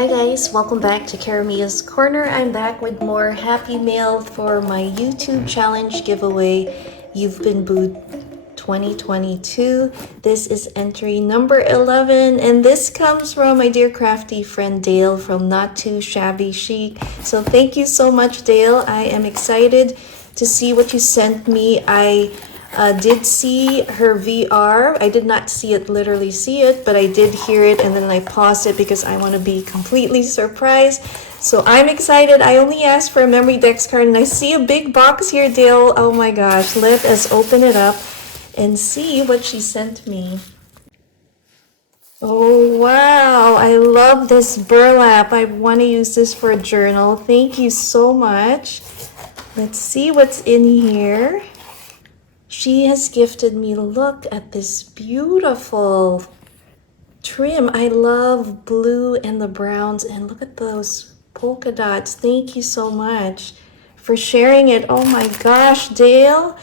Hi guys, welcome back to Karamia's Corner. I'm back with more Happy Mail for my YouTube challenge giveaway. You've been booed 2022. This is entry number 11, and this comes from my dear crafty friend Dale from Not Too Shabby Chic. So thank you so much, Dale. I am excited to see what you sent me. I did see her VR. I did not literally see it, but I did hear it, and then I paused it because I want to be completely surprised. So I'm excited. I only asked for a Memory Dex card, and I see a big box here, Dale. Oh my gosh. Let us open it up and see what she sent me. Oh wow, I love this burlap. I want to use this for a journal. Thank you so much. Let's see what's in here. She has gifted me, look at this beautiful trim. I love blue and the browns, and look at those polka dots. Thank you so much for sharing it. Oh my gosh, Dale,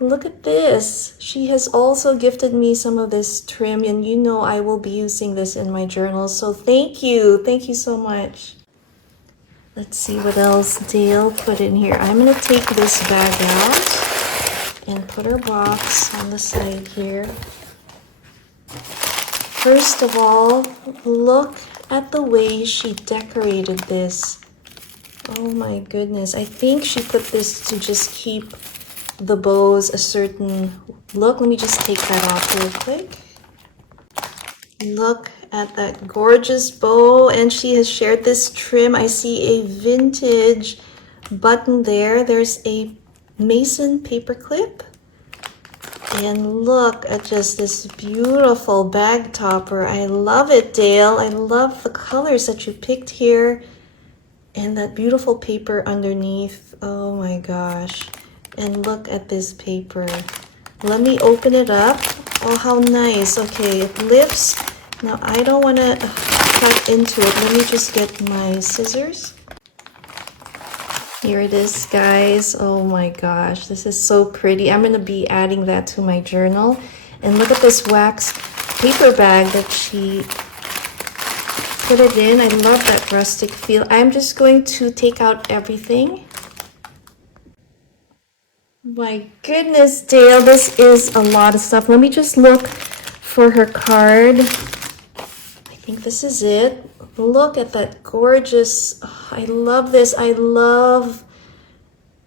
look at this. She has also gifted me some of this trim, and you know I will be using this in my journal. So thank you. Thank you so much. Let's see what else Dale put in here. I'm going to take this bag out and put her box on the side here. First of all, look at the way she decorated this. Oh my goodness. I think she put this to just keep the bows a certain look. Let me just take that off real quick. Look at that gorgeous bow, and she has shared this trim. I see a vintage button there. There's a Mason paperclip, and look at just this beautiful bag topper. I love it, Dale. I love the colors that you picked here, and that beautiful paper underneath. Oh my gosh. And look at this paper. Let me open it up. Oh, how nice. Okay, it lifts. Now I don't want to cut into it. Let me just get my scissors. Here it is, guys. Oh my gosh, this is so pretty. I'm going to be adding that to my journal. And look at this wax paper bag that she put it in. I love that rustic feel. I'm just going to take out everything. My goodness, Dale, this is a lot of stuff. Let me just look for her card. I think this is it. Look at that gorgeous, oh, I love this. I love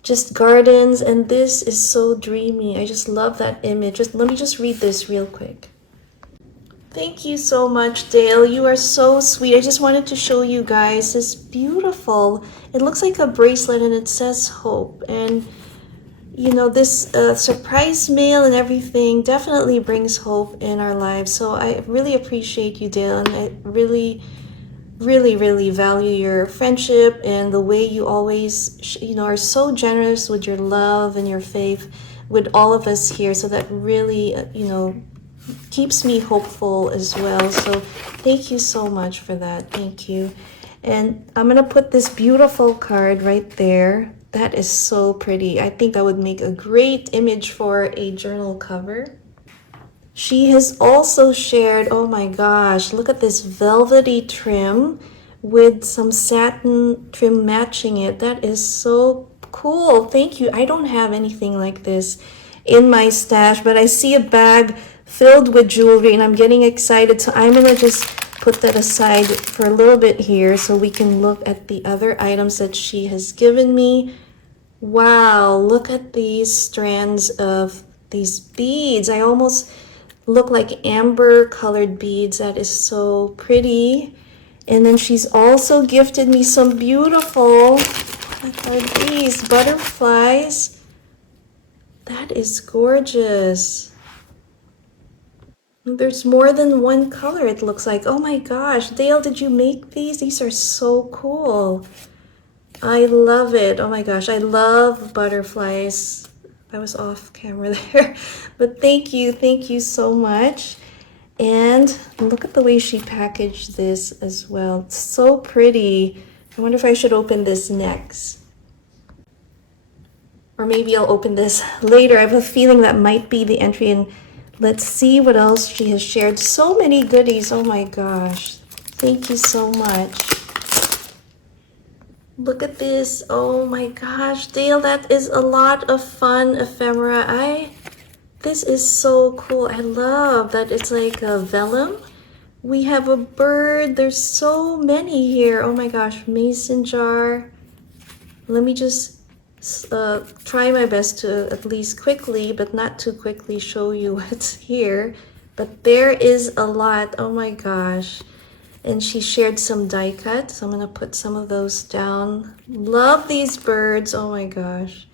just gardens, and this is so dreamy. I just love that image. Let me just read this real quick. Thank you so much, Dale. You are so sweet. I just wanted to show you guys this beautiful, it looks like a bracelet, and it says hope. And you know, this surprise mail and everything definitely brings hope in our lives. So I really appreciate you, Dale, and I really value your friendship and the way you always, you know, are so generous with your love and your faith with all of us here. So that really, you know, keeps me hopeful as well. So thank you so much for that. Thank you. And I'm going to put this beautiful card right there. That is so pretty. I think that would make a great image for a journal cover. She has also shared, oh my gosh, look at this velvety trim with some satin trim matching it. That is so cool. Thank you. I don't have anything like this in my stash, but I see a bag filled with jewelry and I'm getting excited. So I'm going to just put that aside for a little bit here so we can look at the other items that she has given me. Wow, look at these strands of these beads. I almost look like amber colored beads. That is so pretty. And then she's also gifted me some beautiful, what are these, butterflies. That is gorgeous. There's more than one color, it looks like. Oh my gosh, Dale, did you make these? These are so cool. I love it. Oh my gosh, I love butterflies. I was off camera there, but thank you so much. And look at the way she packaged this as well. It's so pretty. I wonder if I should open this next. Or maybe I'll open this later. I have a feeling that might be the entry, and let's see what else she has shared. So many goodies. Oh my gosh. Thank you so much. Look at this. Oh my gosh, Dale, that is a lot of fun ephemera. This is so cool. I love that it's like a vellum. We have a bird. There's so many here. Oh my gosh, mason jar. Let me just try my best to at least quickly, but not too quickly, show you what's here. But there is a lot. Oh my gosh. And she shared some die cut, so I'm gonna put some of those down. Love these birds. Oh my gosh.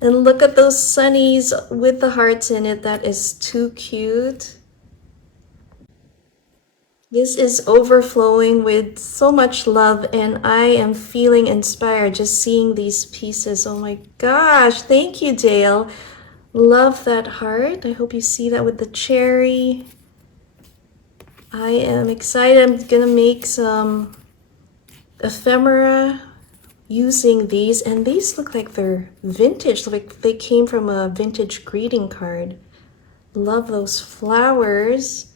And look at those sunnies with the hearts in it. That is too cute. This is overflowing with so much love, and I am feeling inspired just seeing these pieces. Oh my gosh, thank you, Dale. Love that heart. I hope you see that with the cherry. I am excited. I'm gonna make some ephemera using these, and these look like they're vintage, like they came from a vintage greeting card. Love those flowers.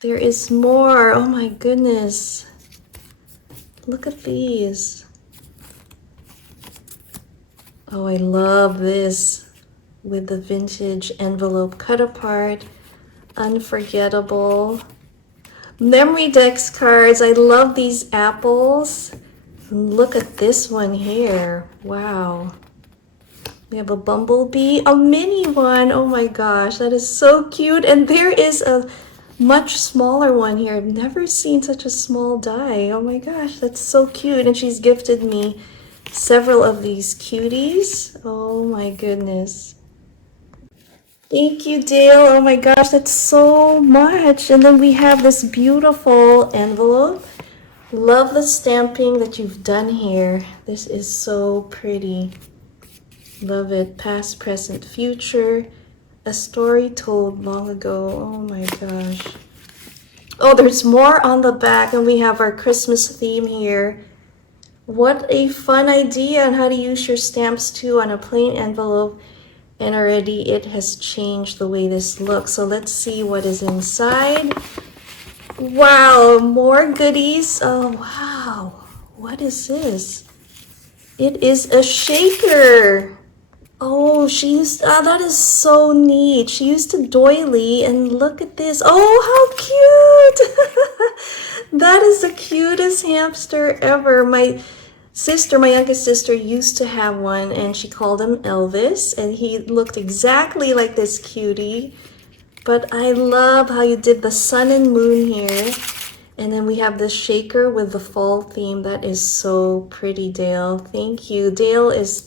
There is more. Oh my goodness. Look at these. Oh, I love this with the vintage envelope cut apart. Unforgettable. Memory Dex cards. I love these apples. Look at this one here. Wow. We have a bumblebee, a mini one. Oh my gosh, that is so cute. And there is a much smaller one here. I've never seen such a small die. Oh my gosh, that's so cute. And she's gifted me several of these cuties. Oh my goodness. Thank you, Dale. Oh my gosh, that's so much. And then we have this beautiful envelope. Love the stamping that you've done here. This is so pretty. Love it. Past, present, future. A story told long ago. Oh my gosh. Oh, there's more on the back, and we have our Christmas theme here. What a fun idea on how to use your stamps too on a plain envelope. And already it has changed the way this looks. So let's see what is inside. Wow, more goodies. Oh, wow. What is this? It is a shaker. Oh, she used, that is so neat. She used a doily, and look at this. Oh, how cute. That is the cutest hamster ever. My youngest sister, used to have one, and she called him Elvis, and he looked exactly like this cutie. But I love how you did the sun and moon here. And then we have this shaker with the fall theme. That is so pretty, Dale. Thank you. Dale is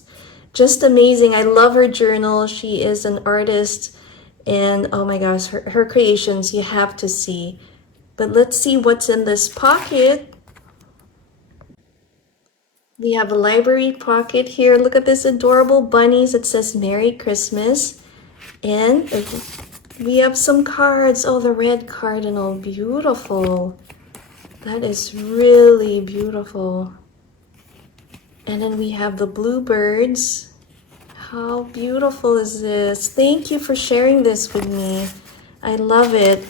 just amazing. I love her journal. She is an artist, and oh my gosh, her creations you have to see. But let's see what's in this pocket. We have a library pocket here. Look at this adorable bunnies. It says Merry Christmas. And we have some cards. Oh, the red cardinal. Beautiful. That is really beautiful. And then we have the bluebirds. How beautiful is this? Thank you for sharing this with me. I love it.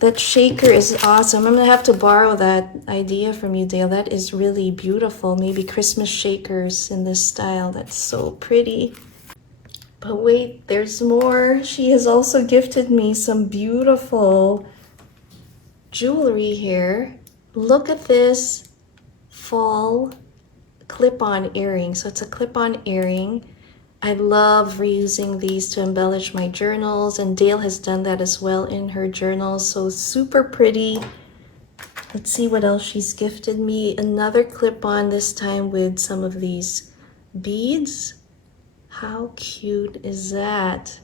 That shaker is awesome. I'm gonna have to borrow that idea from you, Dale. That is really beautiful. Maybe Christmas shakers in this style. That's so pretty. But wait, there's more. She has also gifted me some beautiful jewelry here. Look at this fall clip-on earring. So it's a clip-on earring. I love reusing these to embellish my journals, and Dale has done that as well in her journals. So super pretty. Let's see what else she's gifted me. Another clip-on, this time with some of these beads. How cute is that?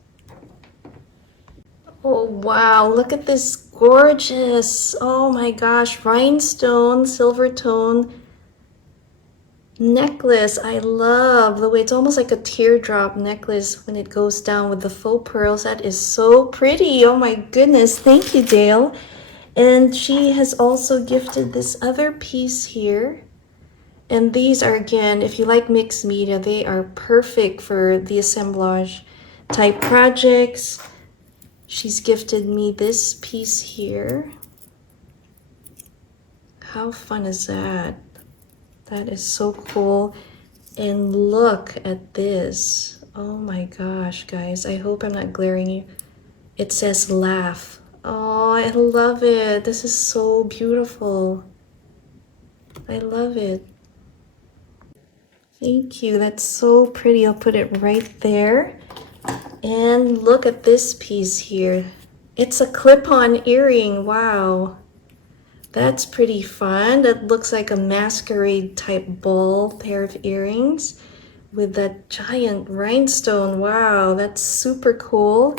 Oh wow, look at this gorgeous, oh my gosh, rhinestone, silver tone necklace. I love the way it's almost like a teardrop necklace when it goes down with the faux pearls. That is so pretty. Oh my goodness. Thank you, Dale. And she has also gifted this other piece here. And these are, again, if you like mixed media, they are perfect for the assemblage type projects. She's gifted me this piece here. How fun is that? That is so cool. And look at this. Oh my gosh, guys. I hope I'm not glaring you. It says laugh. Oh, I love it. This is so beautiful. I love it. Thank you. That's so pretty. I'll put it right there. And look at this piece here. It's a clip-on earring. Wow. That's pretty fun. That looks like a masquerade type ball pair of earrings with that giant rhinestone. Wow, that's super cool.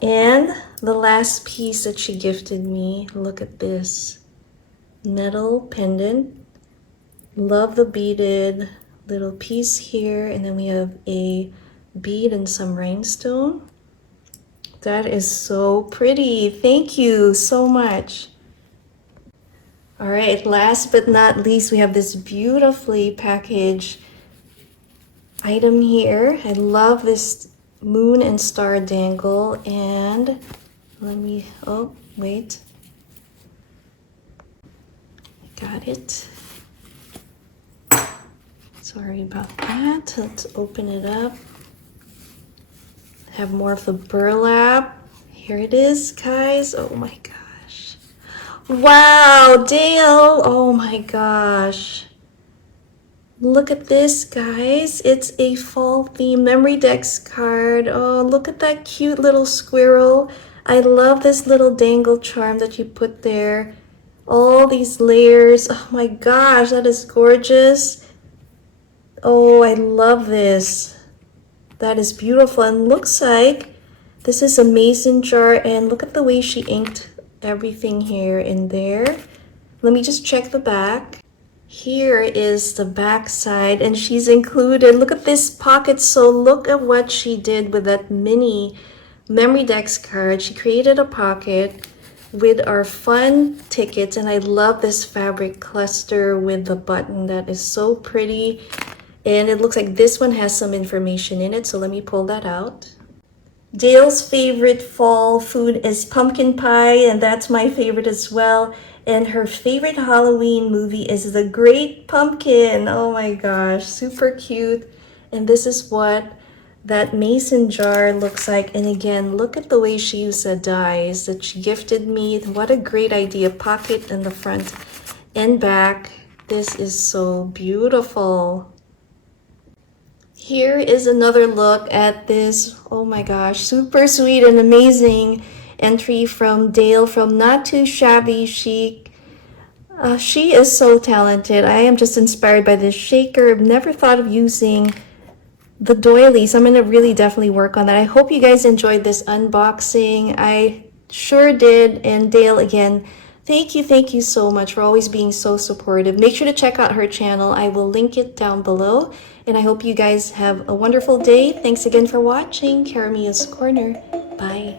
And the last piece that she gifted me, look at this. Metal pendant. Love the beaded little piece here. And then we have a bead and some rhinestone. That is so pretty. Thank you so much. All right, last but not least, we have this beautifully packaged item here. I love this moon and star dangle. And let me, oh, wait. Got it. Sorry about that. Let's open it up. Have more of the burlap. Here it is, guys. Oh my gosh. Wow, Dale. Oh my gosh. Look at this, guys. It's a fall theme memory decks card. Oh, look at that cute little squirrel. I love this little dangle charm that you put there. All these layers. Oh my gosh, that is gorgeous. Oh, I love this. That is beautiful. And looks like this is a mason jar. And look at the way she inked everything here in there. Let me just check the back. Here is the back side, and she's included, look at this pocket. So look at what she did with that mini memory decks card. She created a pocket with our fun tickets, and I love this fabric cluster with the button. That is so pretty. And it looks like this one has some information in it, so let me pull that out. Dale's favorite fall food is pumpkin pie, and that's my favorite as well. And her favorite Halloween movie is The Great Pumpkin. Oh my gosh, super cute. And this is what that mason jar looks like. And again, look at the way she used the dies that she gifted me. What a great idea. Pocket in the front and back. This is so beautiful. Here is another look at this, oh my gosh, super sweet and amazing entry from Dale from Not Too Shabby Chic. She is so talented. I am just inspired by this shaker. I've never thought of using the doily, so I'm going to really definitely work on that. I hope you guys enjoyed this unboxing. I sure did. And Dale, again, thank you so much for always being so supportive. Make sure to check out her channel. I will link it down below. And I hope you guys have a wonderful day. Thanks again for watching Karamia's Corner. Bye.